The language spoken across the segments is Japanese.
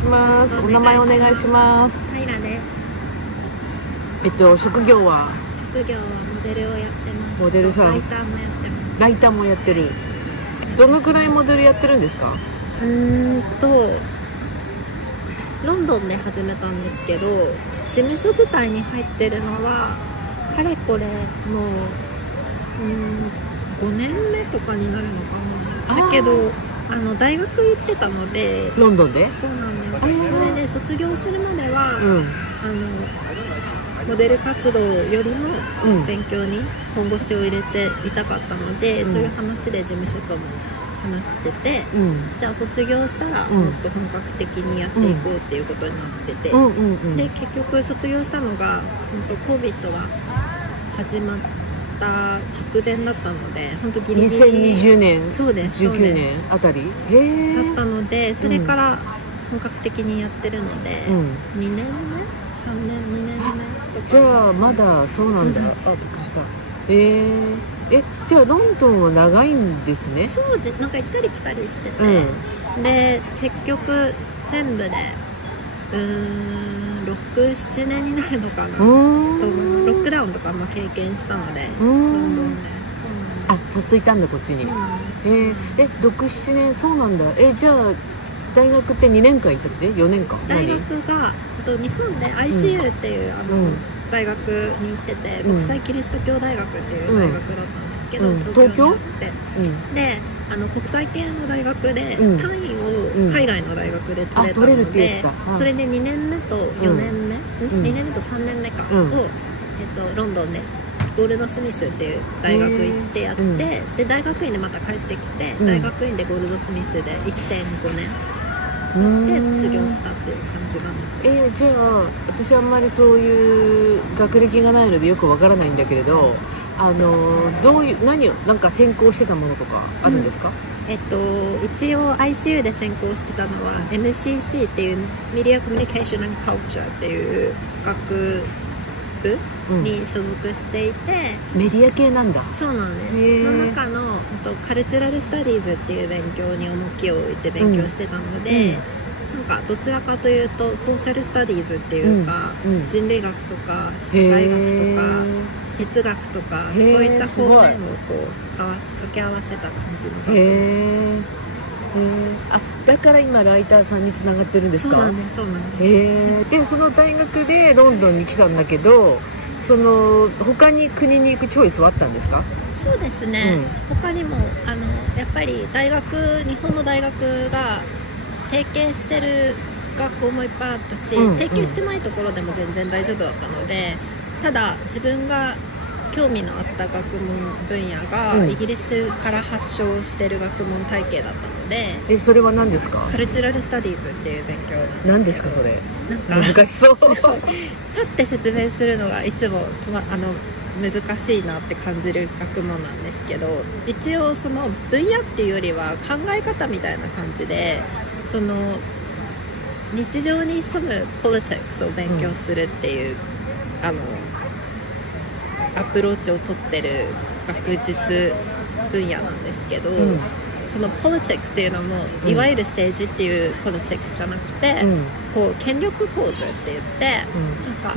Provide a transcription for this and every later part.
します。お名前お願いします。平です。職業はモデルをやってます。モデルさん。ライターもやってます。ライターもやってる。どのくらいモデルやってるんですか？ロンドンで始めたんですけど、事務所自体に入ってるのはかれこれもう5年目とかになるのかな。だけど大学行ってたので、ロンドンで。そうなんです。それで卒業するまでは、モデル活動よりも勉強に本腰を入れていたかったので、そういう話で事務所とも話してて、じゃあ卒業したらもっと本格的にやっていこうっていうことになってて、で結局卒業したのが本当 COVID が始まった直前だったので、本当ギリギリ2020年そうです19年あたりだったので、それから本格的にやってるので、2年目3年2年目とか。じゃあまだそうなんだ。びっくりした。じゃあロンドンは長いんですね。そうで、なんか行ったり来たりしてて、で結局全部で6、7年になるのかなと思います。ロックダウンとかも経験したので、ロンドンで。そうなんです。ずっといたんだこっちに。そうなんです。6、7年。そうなんだ。じゃあ大学って2年間行ったっけ？4年間。大学が日本で ICU っていう大学に行ってて、国際キリスト教大学っていう大学だったんですけど、東京にあって、で国際系の大学で単位を海外の大学で取れたので、それで2年目と4年目、2年目と3年目かをロンドンでゴールドスミスっていう大学行ってやって、で大学院でまた帰ってきて、大学院でゴールドスミスで 1.5 年で卒業したっていう感じなんですよ。じゃあ私あんまりそういう学歴がないのでよくわからないんだけれど、どういう何をなんか専攻してたものとかあるんですか？一応 ICU で専攻してたのは MCC っていうメディアコミュニケーション&カルチャーっていう学部に所属していて、メディア系なんだ。そうなんです。の中のカルチュラルスタディーズっていう勉強に重きを置いて勉強してたので、なんかどちらかというとソーシャルスタディーズっていうか、人類学とか社会学とか哲学とか、そういった方面をこう掛け合わせた感じの学部です。だから今ライターさんにつながってるんですか？そうなんです、そうなんです。でその大学でロンドンに来たんだけど、その他に国に行くチョイスはあったんですか？そうですね、他にもやっぱり日本の大学が提携してる学校もいっぱいあったし、提携してないところでも全然大丈夫だったので、ただ自分が興味のあった学問分野がイギリスから発祥してる学問体系だったので、それは何ですか？カルチュラルスタディーズっていう勉強なんですけど。何ですかそれ？なんか難しそう。立って説明するのがいつも難しいなって感じる学問なんですけど、一応その分野っていうよりは考え方みたいな感じで、その日常に潜むポリティクスを勉強するっていう、アプローチを取ってる学術分野なんですけど、そのポリティクスっていうのも、いわゆる政治っていうポリティクスじゃなくて、こう権力構図って言って、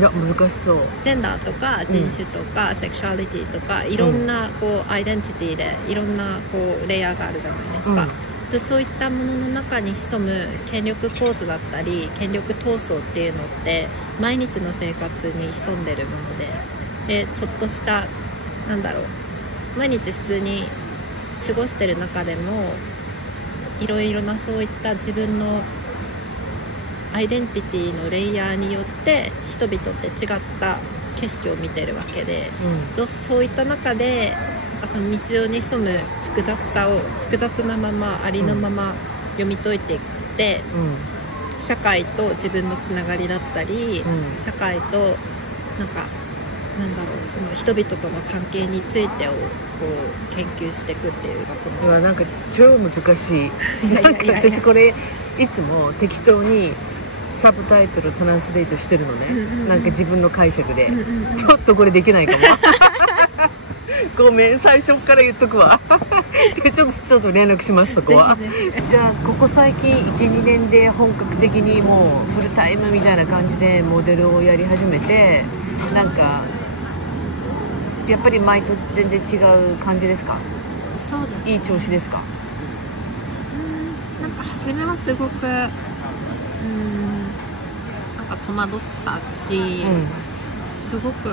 なんか難しそう。ジェンダーとか人種とか、セクシュアリティとかいろんなこうアイデンティティでいろんなこうレイヤーがあるじゃないですか。でそういったものの中に潜む権力構図だったり権力闘争っていうのって毎日の生活に潜んでるもので、ちょっとした毎日普通に過ごしてる中でもいろいろなそういった自分のアイデンティティのレイヤーによって人々って違った景色を見てるわけで、そういった中でその日常に潜む複雑なままありのまま読み解いていって、社会と自分のつながりだったり、社会とその人々との関係についてをこう研究していくっていう学問。なんか超難しい。なんか私これいつも適当にサブタイトルトランスレートしてるのね。なんか自分の解釈で、ちょっとこれできないかも。ごめん、最初から言っとくわちょっと連絡します、そこは。ぜひぜひ。じゃあここ最近 1,2 年で本格的にもうフルタイムみたいな感じでモデルをやり始めて、なんかやっぱり前と全然違う感じですか？そうです、ね、いい調子ですか？なんか初めはすごくなんか戸惑ったし、すごく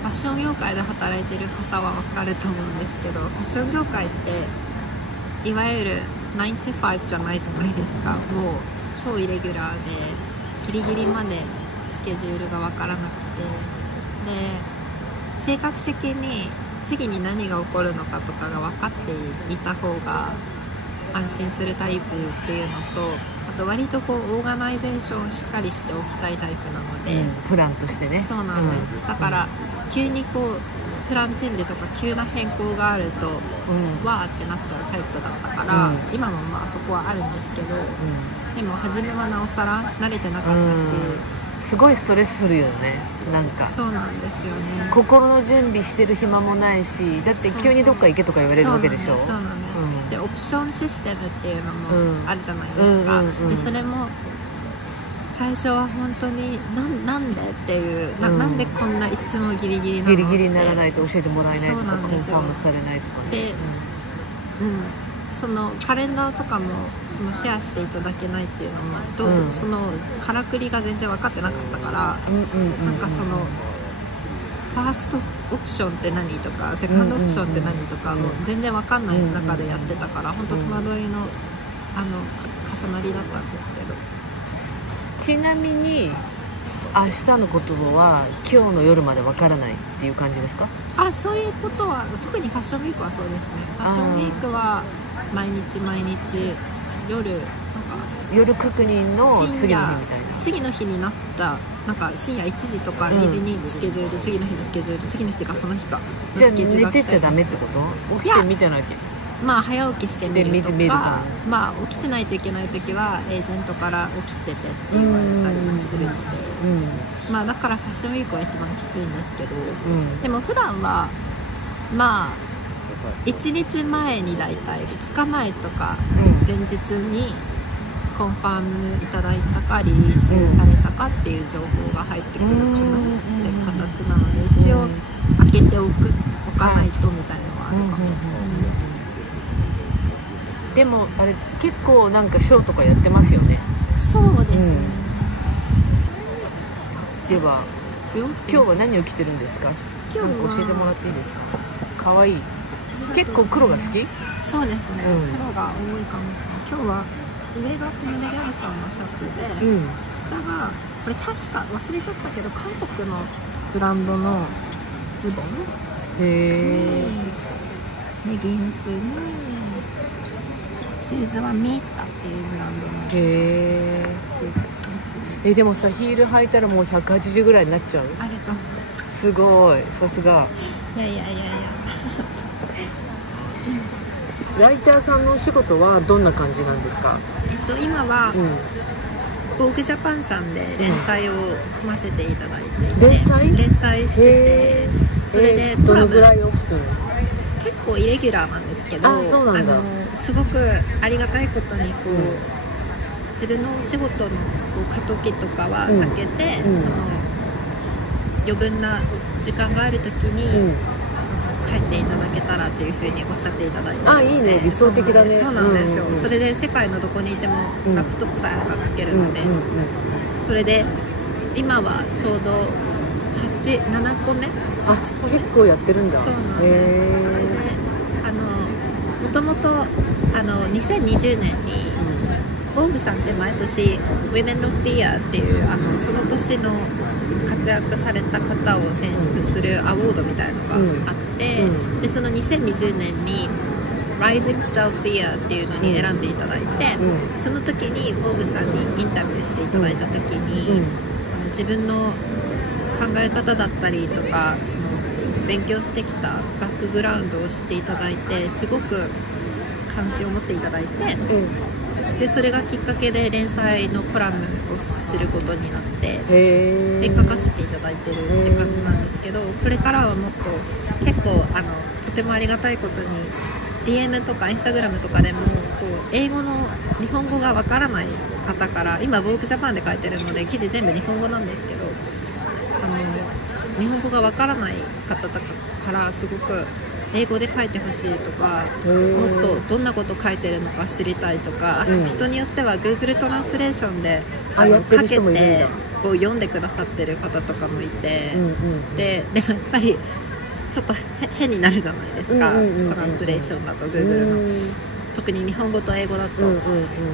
ファッション業界で働いてる方は分かると思うんですけど、ファッション業界っていわゆる9 to 5じゃないじゃないですか。もう超イレギュラーでギリギリまでスケジュールが分からなくて、で性格的に次に何が起こるのかとかが分かっていた方が安心するタイプっていうのと、あと割とこうオーガナイゼーションをしっかりしておきたいタイプなので、プランとしてね。そうなんです、だから急にこうプランチェンジとか急な変更があると、わーってなっちゃうタイプだったから、今もまあそこはあるんですけど、でも初めはなおさら慣れてなかったし、すごいストレスフルよね。なんかそうなんですよね。心の準備してる暇もないし、だって急にどっか行けとか言われるわけでしょ。そうなんです、でオプションシステムっていうのもあるじゃないですか、でそれも最初は本当になんでっていう、なんでこんないつもギリギリなのってギリギリにならないと教えてもらえないとか、コンファームされないとかね。で、そのカレンダーとかもそのシェアしていただけないっていうのもそのからくりが全然分かってなかったから、なんかそのファーストオプションって何とかセカンドオプションって何とかも全然分かんない中でやってたから、本当戸惑いの重なりだったんですけど。ちなみに明日のことは今日の夜までわからないっていう感じですか？そういうことは特にファッションウィークはそうですね。ファッションウィークは毎日夜確認の次の日みたいな。次の日になったなんか深夜1時とか2時にスケジュール、次の日のスケジュール、次の日かその日かのスケジュールがじゃあ寝てちゃダメってこと？起きて見てないけど。まあ早起きしてみると見るか、まあ起きてないといけない時はエージェントから起きててって言われたりもするので、まあだからファッションウィークは一番きついんですけど、でも普段はまあ1日前にだいたい2日前とか前日にコンファームいただいたかリリースされたかっていう情報が入ってくる形なので、一応開けておかないとみたいなのはあるかも。でもあれ結構なんかショーとかやってますよね。そうですね、では今日は何を着てるんですか？今日教えてもらっていいですか？かわいい。結構黒が好き？そうですね、黒が多いかもしれない。今日は上がコムデ・ギャルソンのシャツで、下がこれ確か忘れちゃったけど韓国のブランドのズボンレギンスにシューズはミースタっていうブランドのやつですね。でもさ、ヒール履いたらもう180ぐらいになっちゃう？あると。すごい、さすが。いやライターさんのお仕事はどんな感じなんですか？今は、ボーグジャパンさんで連載を組ませていただいていて、連載してて、それでコラム、どのぐらいオフくん？結構イレギュラーなんですけど、すごくありがたいことにこう、自分のお仕事の過渡期とかは避けて、その余分な時間がある時に、帰っていただけたらっていうふうにおっしゃっていただいてるので、いいね、理想的だね。そうなんですよ、それで世界のどこにいてもラップトップさえあれば書けるので、それで今はちょうど7個目8個目結構やってるんだ。そうなんです。それでもともと2020年にボーグさんって毎年 Women of the Year っていうその年の活躍された方を選出するアワードみたいのがあって、でその2020年に Rising Star of the Year っていうのに選んでいただいて、その時にボーグさんにインタビューしていただいた時に、自分の考え方だったりとかその勉強してきたバックグラウンドを知っていただいて、すごく関心を持っていただいて、でそれがきっかけで連載のコラムをすることになって、で書かせていただいてるって感じなんですけど、これからはもっと結構とてもありがたいことに DM とか Instagram とかでもこう英語の日本語がわからない方から今 Vogue Japan で書いてるので記事全部日本語なんですけど日本語がわからない方とかからすごく英語で書いてほしいとかもっとどんなこと書いてるのか知りたいとかあと人によっては Google トランスレーションでかけてこう読んでくださってる方とかもいて、でもやっぱりちょっと変になるじゃないですか、トランスレーションだと Google の特に日本語と英語だと、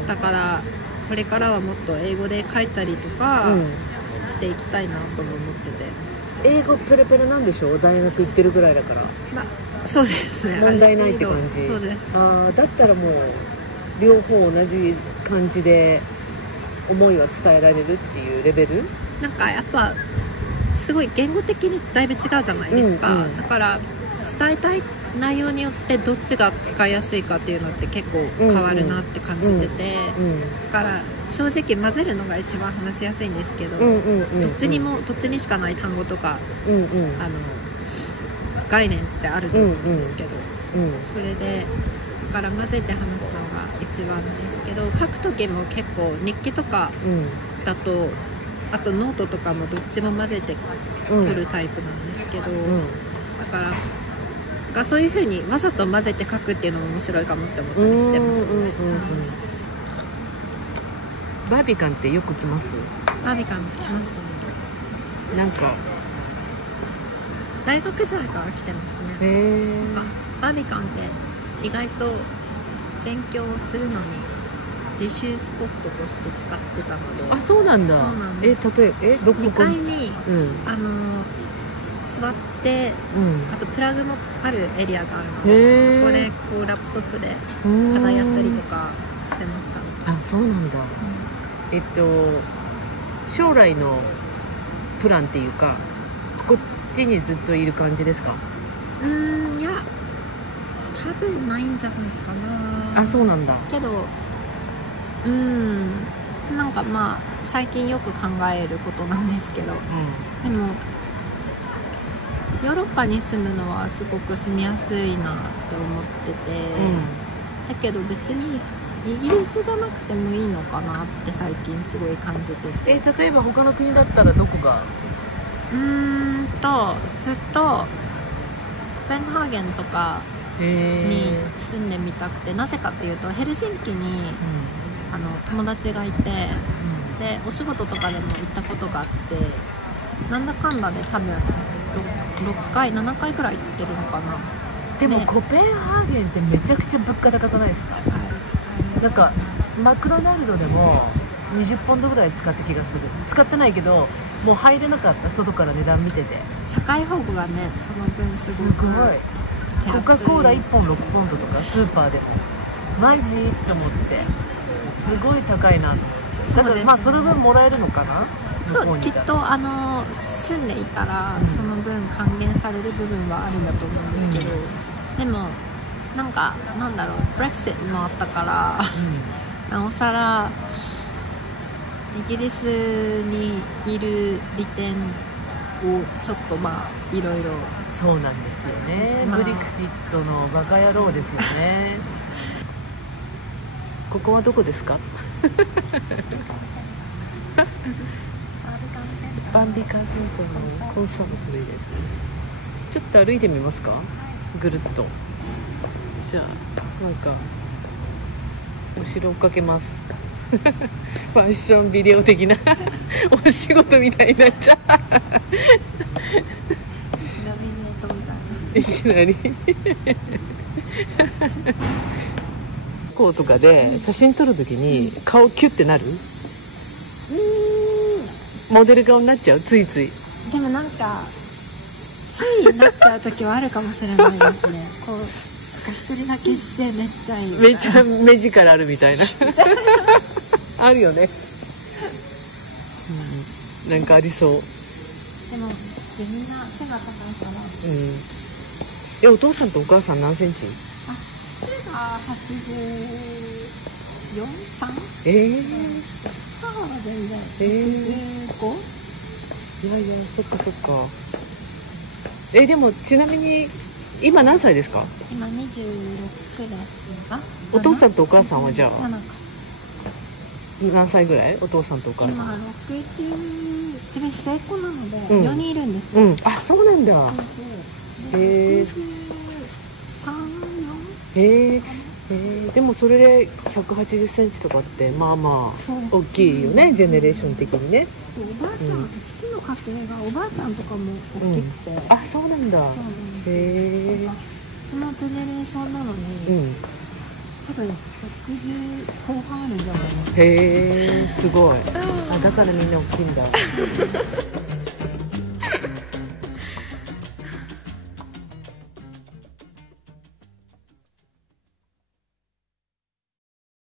だからこれからはもっと英語で書いたりとかしていきたいなとも思ってて。英語ペラペラなんでしょ、大学行ってるぐらいだから。そうですね、問題ないって感じ。そうです。だったらもう両方同じ感じで思いは伝えられるっていうレベル。なんかやっぱすごい言語的にだいぶ違うじゃないですか、だから伝えたい内容によってどっちが使いやすいかっていうのって結構変わるなって感じてて、だから正直混ぜるのが一番話しやすいんですけど、どっちにしかない単語とか、概念ってあると思うんですけど、それでだから混ぜて話すのが一番ですけど、書く時も結構日記とかだと、あとノートとかもどっちも混ぜて取るタイプなんですけど、だからそういう風にわざと混ぜて書くっていうのも面白いかもって思ったりしてます。バービカンってよく来ます？バービカン来ますね。なんか大学時代から来てますね。なんかバービカンって意外と勉強するのに自習スポットとして使ってたので。あ、そうなんだ。そうなんです。2階に、座って、あとプラグもあるエリアがあるので、そこでこうラップトップで課題やったりとかしてました。あ、そうなんだ。将来のプランっていうか、こっちにずっといる感じですか？いや、多分ないんじゃないかな。あ、そうなんだ。けどなんかまあ最近よく考えることなんですけど、でもヨーロッパに住むのはすごく住みやすいなって思ってて、だけど別にイギリスじゃなくてもいいのかなって最近すごい感じてて。例えば他の国だったらどこが？ずっとコペンハーゲンとかに住んでみたくて、なぜかっていうとヘルシンキに、友達がいて、でお仕事とかでも行ったことがあって、なんだかんだで多分6回7回くらい行ってるのかな。でもコペンハーゲンってめちゃくちゃ物価高くないですか？なんかマクドナルドでも20ポンドぐらい使った気がする。使ってないけどもう入れなかった、外から値段見てて。社会保護がね、その分すごくコカ・コーラ1本6ポンドとかスーパーでもマジって思って、すごい高いなと思って。だからまあその分もらえるのかな。そうきっと住んでいたらその分還元される部分はあるんだと思うんですけど、でもなんだろう、ブレクシットもあったから、なおさらイギリスにいる利点をちょっとまあいろいろ。そうなんですよね、ブレクシットのバカ野郎ですよね。ここはどこですか？バンビカーセンターのコンサートリーです。ちょっと歩いてみますか、ぐるっと。じゃあなんか後ろ追っかけます。ファッションビデオ的なお仕事みたいになっちゃう。いきなりこうとかで写真撮るときに顔キュッてなる？モデル顔になっちゃう？ついつい。でもなんかついなっちゃう時はあるかもしれないですね。こう一人だけ姿勢めっちゃいい、めっちゃ目力あるみたいなあるよね、なんかありそう。でもみんな背が高いから。お父さんとお母さん何センチ？背が84、3？母は全然65？いやいや、そっかそっか。でもちなみに今何歳ですか？今26ですが、お父さんとお母さんはじゃあ7か。何歳ぐらい？お父さんとお母さん。今61、自分末っ子なのでうん4人いるんですよ。うん、あ、そうなんだ。へえ。63、へえ。でもそれで180センチとかってまあまあそう大きいよね、ジェネレーション的にね。おばあちゃん、父の家系がおばあちゃんとかも大きくて、あ、そうなんだ。そうなんです。へえ。そのジェネレーションなのに、多分110後半あるんじゃないですか。へえ、すごい。あ、だからみんな大きいんだ。